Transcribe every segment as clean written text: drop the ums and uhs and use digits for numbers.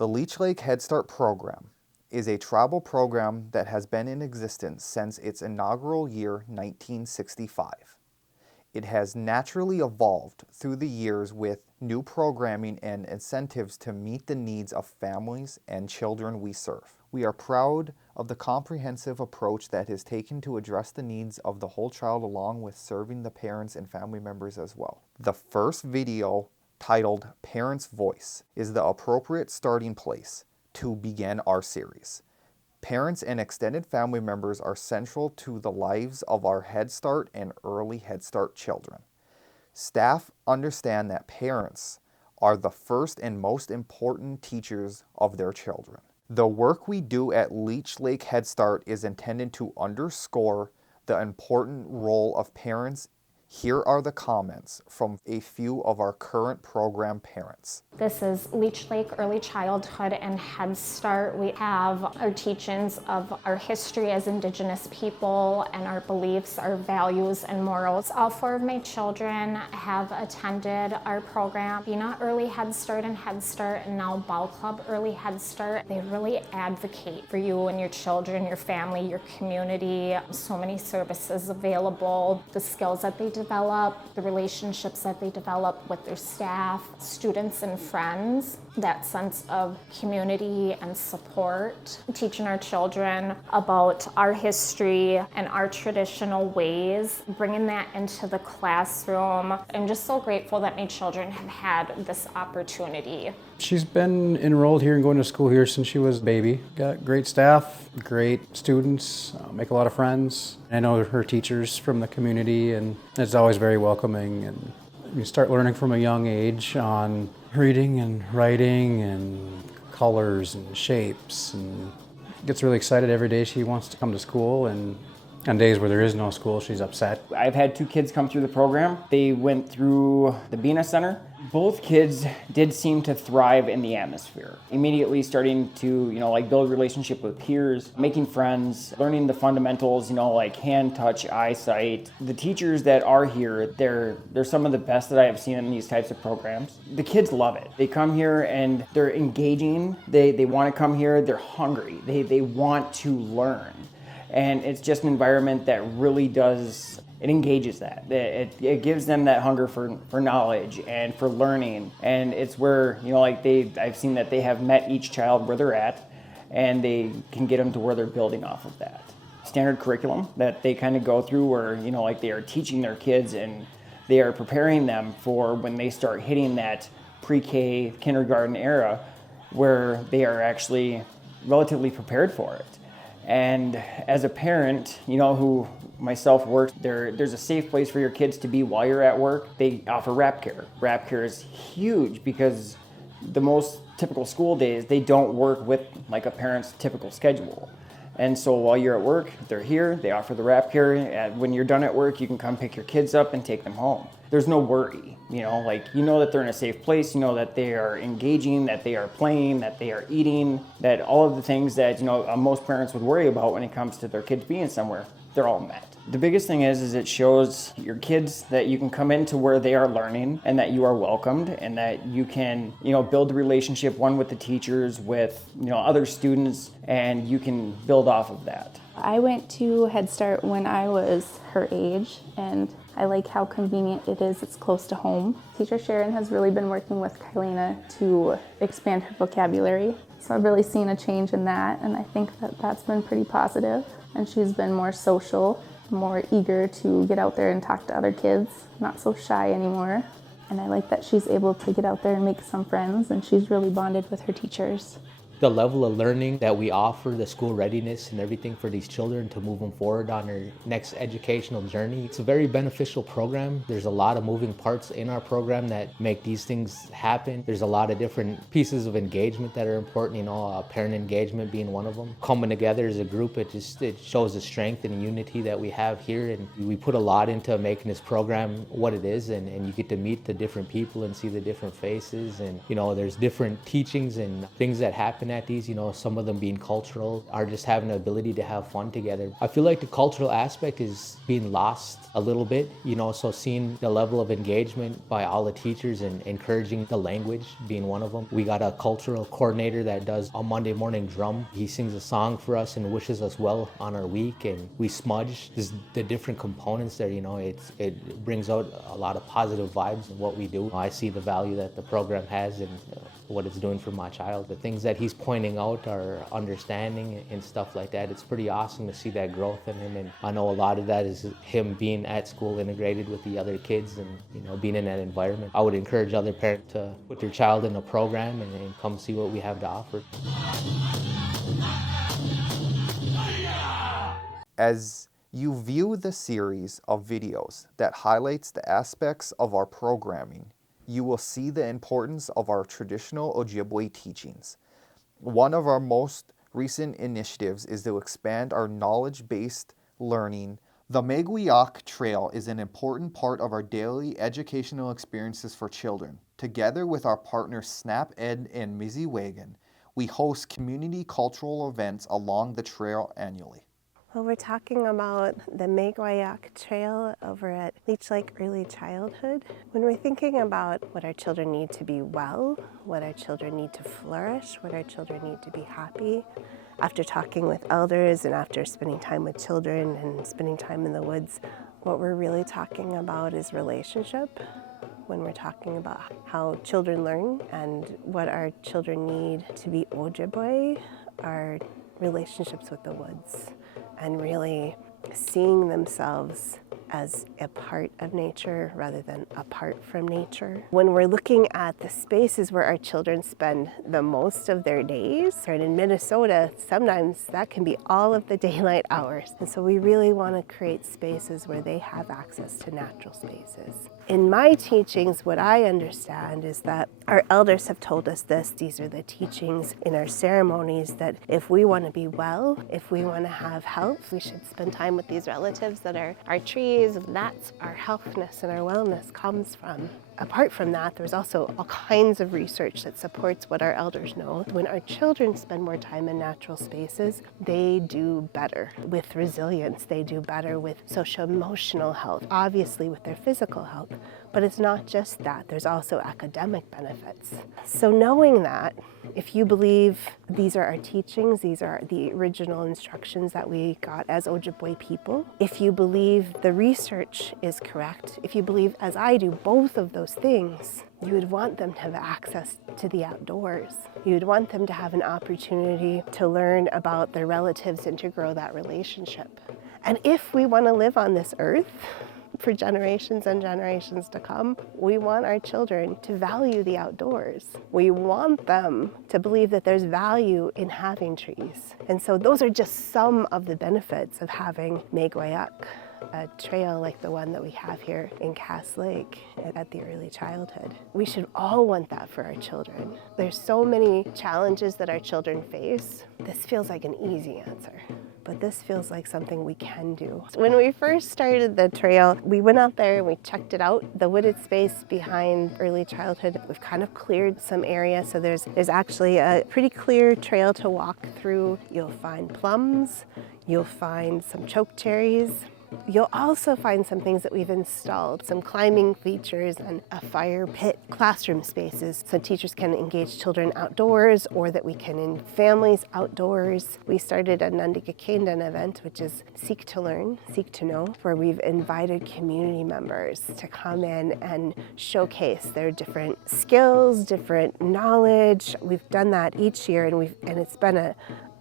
The Leech Lake Head Start program is a tribal program that has been in existence since its inaugural year, 1965. It has naturally evolved through the years with new programming and incentives to meet the needs of families and children we serve. We are proud of the comprehensive approach that is taken to address the needs of the whole child along with serving the parents and family members as well. The first video, titled Parents' Voice, is the appropriate starting place to begin our series. Parents and extended family members are central to the lives of our Head Start and early Head Start children. Staff understand that parents are the first and most important teachers of their children. The work we do at Leech Lake Head Start is intended to underscore the important role of parents. Here are the comments from a few of our current program parents. This is Leech Lake Early Childhood and Head Start. We have our teachings of our history as Indigenous people and our beliefs, our values and morals. All four of my children have attended our program, Bina Early Head Start and now Ball Club Early Head Start. They really advocate for you and your children, your family, your community. So many services available, the skills that they develop, the relationships that they develop with their staff, students and friends, that sense of community and support, teaching our children about our history and our traditional ways, bringing that into the classroom. I'm just so grateful that my children have had this opportunity. She's been enrolled here and going to school here since she was a baby. Got great staff, great students, make a lot of friends. I know her teachers from the community, and it's always very welcoming. And you start learning from a young age on reading and writing and colors and shapes, and gets really excited every day she wants to come to school. And on days where there is no school, she's upset. I've had two kids come through the program. They went through the Bina Center. Both kids did seem to thrive in the atmosphere. Immediately starting to, build relationship with peers, making friends, learning the fundamentals, like hand, touch, eyesight. The teachers that are here, they're some of the best that I have seen in these types of programs. The kids love it. They come here and they're engaging. They want to come here. They're hungry. They want to learn. And it's just an environment that really does, it engages that. It gives them that hunger for knowledge and for learning. And it's where, I've seen that they have met each child where they're at, and they can get them to where they're building off of that. Standard curriculum that they kind of go through where, they are teaching their kids and they are preparing them for when they start hitting that pre-K, kindergarten era where they are actually relatively prepared for it. And as a parent, who myself works, there's a safe place for your kids to be while you're at work. They offer wrap care. Wrap care is huge because the most typical school days, they don't work with like a parent's typical schedule. And so while you're at work, they're here, they offer the wrap care. And when you're done at work, you can come pick your kids up and take them home. There's no worry, that they're in a safe place, that they are engaging, that they are playing, that they are eating, that all of the things that, most parents would worry about when it comes to their kids being somewhere, they're all met. The biggest thing is it shows your kids that you can come into where they are learning and that you are welcomed and that you can, build a relationship, one with the teachers, with, other students, and you can build off of that. I went to Head Start when I was her age, and I like how convenient it is. It's close to home. Teacher Sharon has really been working with Kylena to expand her vocabulary. So I've really seen a change in that, and I think that that's been pretty positive. And she's been more social, more eager to get out there and talk to other kids, not so shy anymore. And I like that she's able to get out there and make some friends, and she's really bonded with her teachers. The level of learning that we offer, the school readiness and everything for these children to move them forward on their next educational journey. It's a very beneficial program. There's a lot of moving parts in our program that make these things happen. There's a lot of different pieces of engagement that are important, parent engagement being one of them. Coming together as a group, it shows the strength and unity that we have here, and we put a lot into making this program what it is, and you get to meet the different people and see the different faces, and there's different teachings and things that happen looking at these, some of them being cultural, are just having the ability to have fun together. I feel like the cultural aspect is being lost a little bit, so seeing the level of engagement by all the teachers and encouraging the language being one of them. We got a cultural coordinator that does a Monday morning drum. He sings a song for us and wishes us well on our week, and we smudge. Just the different components there, it brings out a lot of positive vibes in what we do. I see the value that the program has and what it's doing for my child. The things that he's pointing out are understanding and stuff like that. It's pretty awesome to see that growth in him, and I know a lot of that is him being at school integrated with the other kids and being in that environment. I would encourage other parents to put their child in a program and come see what we have to offer. As you view the series of videos that highlights the aspects of our programming, you will see the importance of our traditional Ojibwe teachings. One of our most recent initiatives is to expand our knowledge-based learning. The Meguiak Trail is an important part of our daily educational experiences for children. Together with our partners Snap Ed and Miziwagan, we host community cultural events along the trail annually. Well, we're talking about the Meguiak Trail over at Leech Early Childhood. When we're thinking about what our children need to be well, what our children need to flourish, what our children need to be happy, after talking with elders and after spending time with children and spending time in the woods, what we're really talking about is relationship. When we're talking about how children learn and what our children need to be Ojibwe, are relationships with the woods and really seeing themselves as a part of nature rather than apart from nature. When we're looking at the spaces where our children spend the most of their days, and in Minnesota, sometimes that can be all of the daylight hours. And so we really want to create spaces where they have access to natural spaces. In my teachings, what I understand is that our elders have told us this, these are the teachings in our ceremonies, that if we want to be well, if we want to have health, we should spend time with these relatives that are our trees. That's our healthness and our wellness comes from. Apart from that, there's also all kinds of research that supports what our elders know. When our children spend more time in natural spaces, they do better with resilience. They do better with social-emotional health, obviously with their physical health. But it's not just that, there's also academic benefits. So knowing that, if you believe these are our teachings, these are the original instructions that we got as Ojibwe people, if you believe the research is correct, if you believe, as I do, both of those things, you would want them to have access to the outdoors. You would want them to have an opportunity to learn about their relatives and to grow that relationship. And if we want to live on this earth, for generations and generations to come, we want our children to value the outdoors. We want them to believe that there's value in having trees. And so those are just some of the benefits of having Meguiak, a trail like the one that we have here in Cass Lake at the Early Childhood. We should all want that for our children. There's so many challenges that our children face. This feels like an easy answer, but this feels like something we can do. When we first started the trail, we went out there and we checked it out. The wooded space behind Early Childhood, we've kind of cleared some area, so there's actually a pretty clear trail to walk through. You'll find plums, you'll find some choke cherries. You'll also find some things that we've installed, some climbing features and a fire pit, classroom spaces so teachers can engage children outdoors or that we can in families outdoors. We started a Nundigakendan event, which is Seek to Learn, Seek to Know, where we've invited community members to come in and showcase their different skills, different knowledge. We've done that each year and it's been a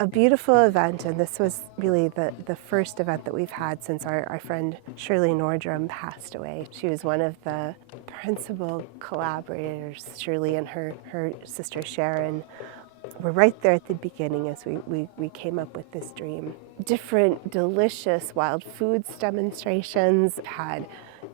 beautiful event, and this was really the first event that we've had since our friend Shirley Nordrum passed away. She was one of the principal collaborators. Shirley and her sister Sharon were right there at the beginning as we came up with this dream. Different delicious wild foods demonstrations, had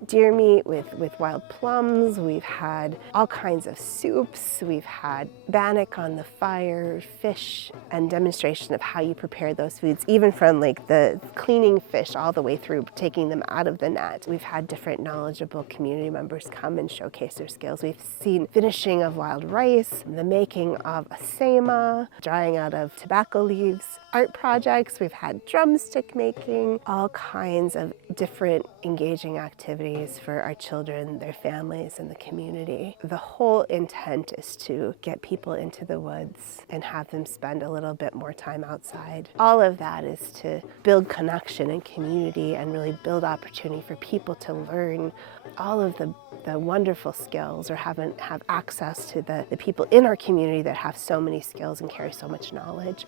deer meat with wild plums. We've had all kinds of soups. We've had bannock on the fire, fish, and demonstration of how you prepare those foods, even from like the cleaning fish all the way through taking them out of the net. We've had different knowledgeable community members come and showcase their skills. We've seen finishing of wild rice, the making of a sema, drying out of tobacco leaves, art projects. We've had drumstick making, all kinds of different engaging activities for our children, their families, and the community. The whole intent is to get people into the woods and have them spend a little bit more time outside. All of that is to build connection and community and really build opportunity for people to learn all of the wonderful skills or have access to the people in our community that have so many skills and carry so much knowledge.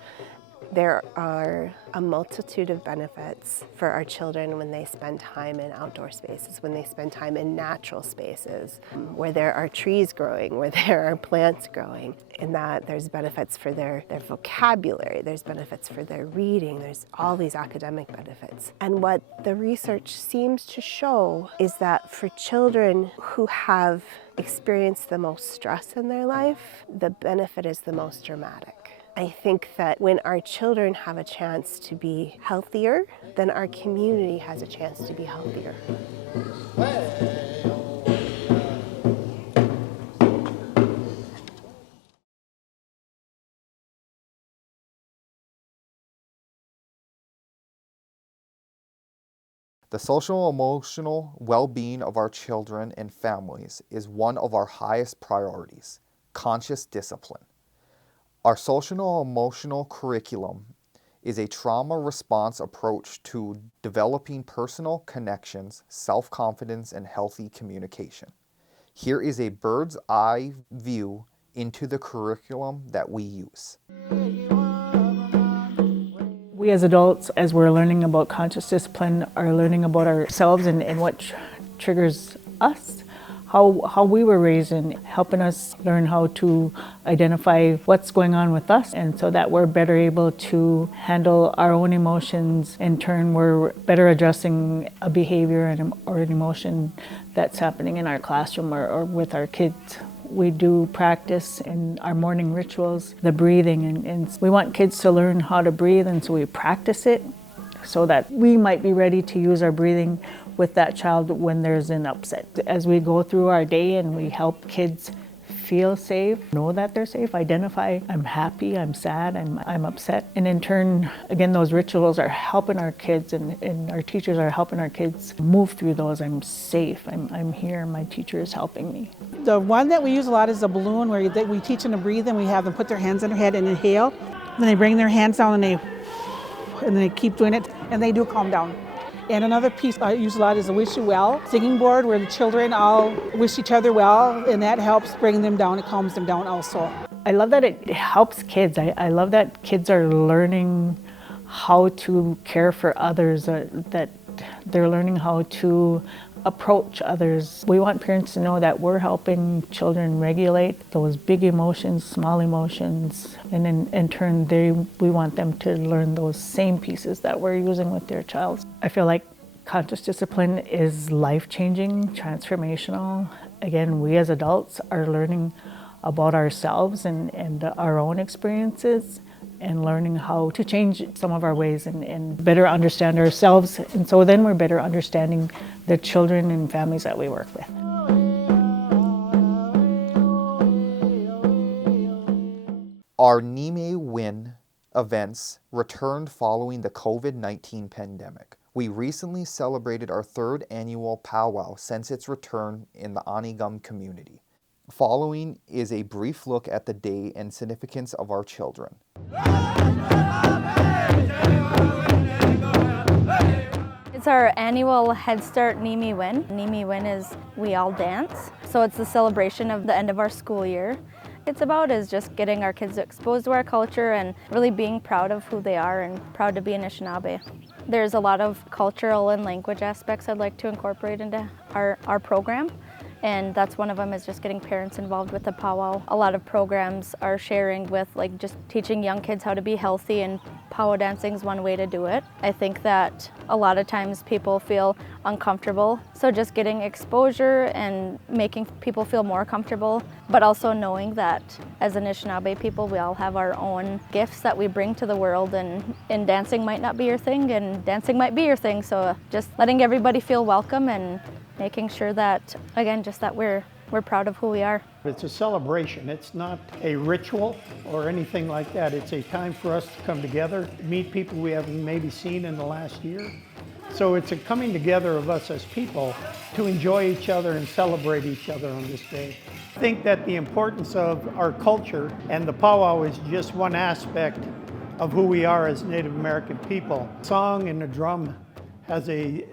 There are a multitude of benefits for our children when they spend time in outdoor spaces, when they spend time in natural spaces, where there are trees growing, where there are plants growing, in that there's benefits for their vocabulary, there's benefits for their reading, there's all these academic benefits. And what the research seems to show is that for children who have experienced the most stress in their life, the benefit is the most dramatic. I think that when our children have a chance to be healthier, then our community has a chance to be healthier. The social emotional well-being of our children and families is one of our highest priorities. Conscious discipline. Our social emotional curriculum is a trauma response approach to developing personal connections, self-confidence, and healthy communication. Here is a bird's eye view into the curriculum that we use. We as adults, as we're learning about conscious discipline, are learning about ourselves and what triggers us. How we were raised and helping us learn how to identify what's going on with us, and so that we're better able to handle our own emotions. In turn, we're better addressing a behavior or an emotion that's happening in our classroom or with our kids. We do practice in our morning rituals, the breathing, and we want kids to learn how to breathe, and so we practice it so that we might be ready to use our breathing with that child when there's an upset. As we go through our day and we help kids feel safe, know that they're safe, identify, I'm happy, I'm sad, I'm upset. And in turn, again, those rituals are helping our kids and our teachers are helping our kids move through those. I'm safe, I'm here, my teacher is helping me. The one that we use a lot is a balloon where we teach them to breathe and we have them put their hands on their head and inhale. Then they bring their hands down and they keep doing it and they do calm down. And another piece I use a lot is a wish you well singing board where the children all wish each other well, and that helps bring them down, it calms them down also. I love that it helps kids. I love that kids are learning how to care for others, that they're learning how to approach others. We want parents to know that we're helping children regulate those big emotions, small emotions, and then in turn we want them to learn those same pieces that we're using with their child. I feel like conscious discipline is life-changing, transformational. Again, we as adults are learning about ourselves and our own experiences and learning how to change some of our ways and better understand ourselves. And so then we're better understanding the children and families that we work with. Our Nime Win events returned following the COVID-19 pandemic. We recently celebrated our third annual powwow since its return in the Anigam community. Following is a brief look at the day and significance of our children. It's our annual Head Start Nime Win. Nime Win is we all dance, so it's the celebration of the end of our school year. It's about is just getting our kids exposed to our culture and really being proud of who they are and proud to be Anishinaabe. There's a lot of cultural and language aspects I'd like to incorporate into our program. And that's one of them, is just getting parents involved with the powwow. A lot of programs are sharing with just teaching young kids how to be healthy and Powwow dancing is one way to do it. I think that a lot of times people feel uncomfortable, so just getting exposure and making people feel more comfortable, but also knowing that as Anishinaabe people, we all have our own gifts that we bring to the world, and dancing might not be your thing, and dancing might be your thing, so just letting everybody feel welcome and making sure that, again, just that we're proud of who we are. It's a celebration. It's not a ritual or anything like that. It's a time for us to come together, meet people we haven't maybe seen in the last year. So it's a coming together of us as people to enjoy each other and celebrate each other on this day. I think that the importance of our culture and the powwow is just one aspect of who we are as Native American people. Song and the drum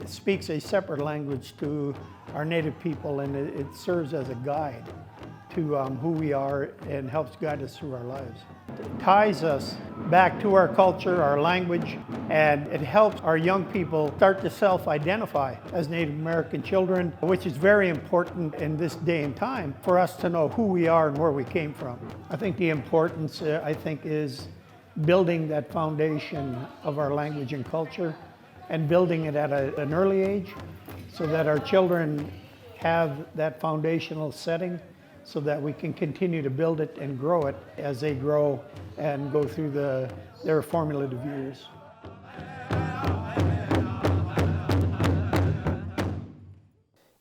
speaks a separate language to our Native people, and it serves as a guide to who we are and helps guide us through our lives. It ties us back to our culture, our language, and it helps our young people start to self-identify as Native American children, which is very important in this day and time for us to know who we are and where we came from. I think the importance, is building that foundation of our language and culture and building it at an early age so that our children have that foundational setting so that we can continue to build it and grow it as they grow and go through their formative years.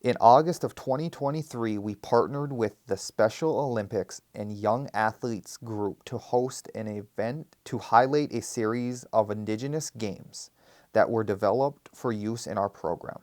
In August of 2023, we partnered with the Special Olympics and Young Athletes Group to host an event to highlight a series of Indigenous games that were developed for use in our program.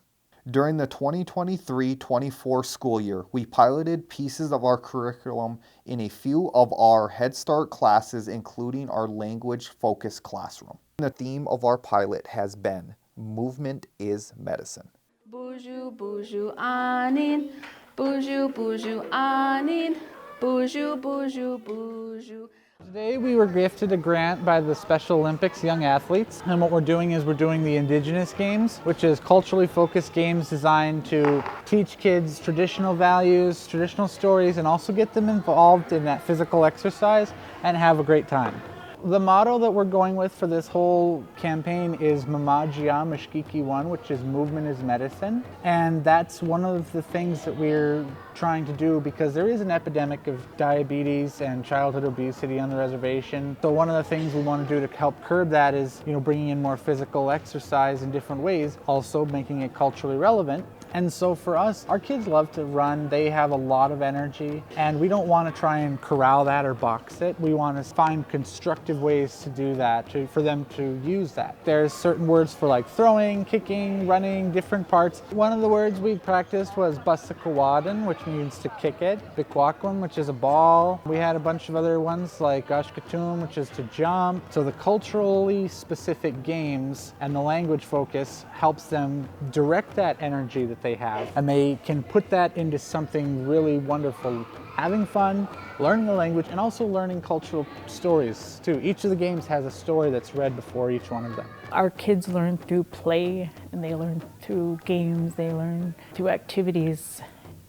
During the 2023-24 school year, we piloted pieces of our curriculum in a few of our Head Start classes, including our language-focused classroom. The theme of our pilot has been Movement is Medicine. Buju buju anin, buju buju anin, buju buju buju. Today we were gifted a grant by the Special Olympics Young Athletes, and what we're doing is we're doing the Indigenous Games, which is culturally focused games designed to teach kids traditional values, traditional stories, and also get them involved in that physical exercise and have a great time. The motto that we're going with for this whole campaign is Mamagia Mashkiki 1, which is movement is medicine. And that's one of the things that we're trying to do because there is an epidemic of diabetes and childhood obesity on the reservation. So one of the things we want to do to help curb that is, bringing in more physical exercise in different ways, also making it culturally relevant. And so for us, our kids love to run, they have a lot of energy, and we don't want to try and corral that or box it. We want to find constructive ways to do that, for them to use that. There's certain words for like throwing, kicking, running, different parts. One of the words we practiced was Basakawadan, which means to kick it, Bikwakwan, which is a ball. We had a bunch of other ones like Ashkatum, which is to jump. So the culturally specific games and the language focus helps them direct that energy that they have, and they can put that into something really wonderful, having fun, learning the language, and also learning cultural stories too. Each of the games has a story that's read before each one of them. Our kids learn through play, and they learn through games, they learn through activities.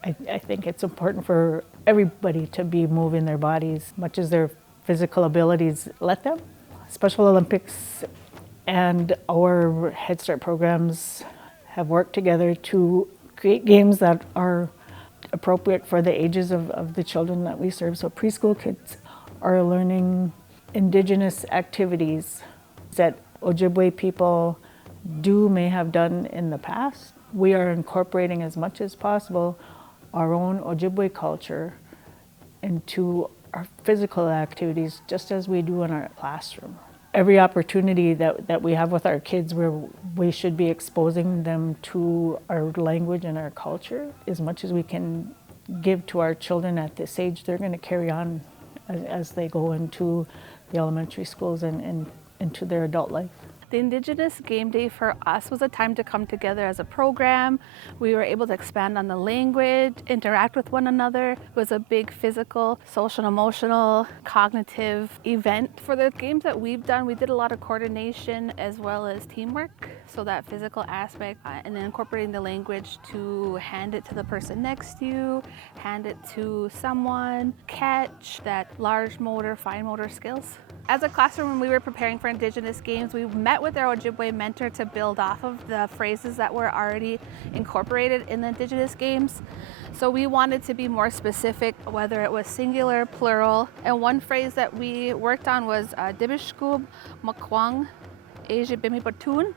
I think it's important for everybody to be moving their bodies, much as their physical abilities let them. Special Olympics and our Head Start programs have worked together to create games that are appropriate for the ages of the children that we serve. So preschool kids are learning Indigenous activities that Ojibwe people may have done in the past. We are incorporating as much as possible our own Ojibwe culture into our physical activities, just as we do in our classroom. Every opportunity that we have with our kids where we should be exposing them to our language and our culture as much as we can give to our children at this age, they're going to carry on as they go into the elementary schools and into their adult life. The Indigenous Game Day for us was a time to come together as a program. We were able to expand on the language, interact with one another. It was a big physical, social, emotional, cognitive event. For the games that we've done, we did a lot of coordination as well as teamwork. So that physical aspect and then incorporating the language to hand it to the person next to you, hand it to someone, catch that large motor, fine motor skills. As a classroom, when we were preparing for Indigenous Games, we met with our Ojibwe mentor to build off of the phrases that were already incorporated in the Indigenous Games. So we wanted to be more specific, whether it was singular, plural. And one phrase that we worked on was Dibishkub Makwang Asia Bimi Batun,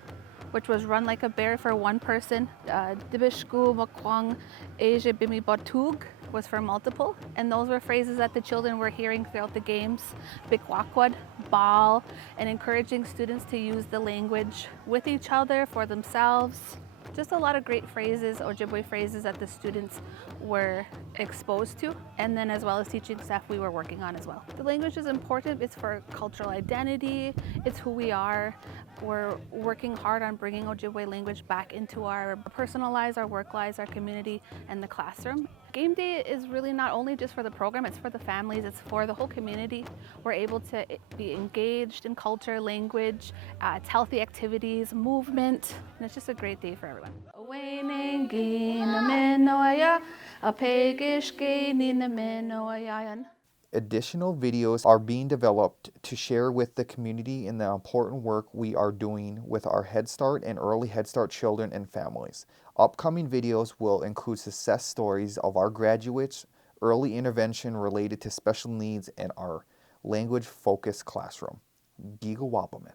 which was run like a bear for one person. Dibishku Makwang Asia Bimi Batug was for multiple. And those were phrases that the children were hearing throughout the games. Bikwakwad, ball, and encouraging students to use the language with each other, for themselves. Just a lot of great phrases, Ojibwe phrases that the students were exposed to, and then as well as teaching staff we were working on as well. The language is important. It's for cultural identity. It's who we are. We're working hard on bringing Ojibwe language back into our personal lives, our work lives, our community, and the classroom. Game day is really not only just for the program, it's for the families, it's for the whole community. We're able to be engaged in culture, language, it's healthy activities, movement, and it's just a great day for everyone. Additional videos are being developed to share with the community in the important work we are doing with our Head Start and Early Head Start children and families. Upcoming videos will include success stories of our graduates, early intervention related to special needs, and our language-focused classroom. Giga Wappelman.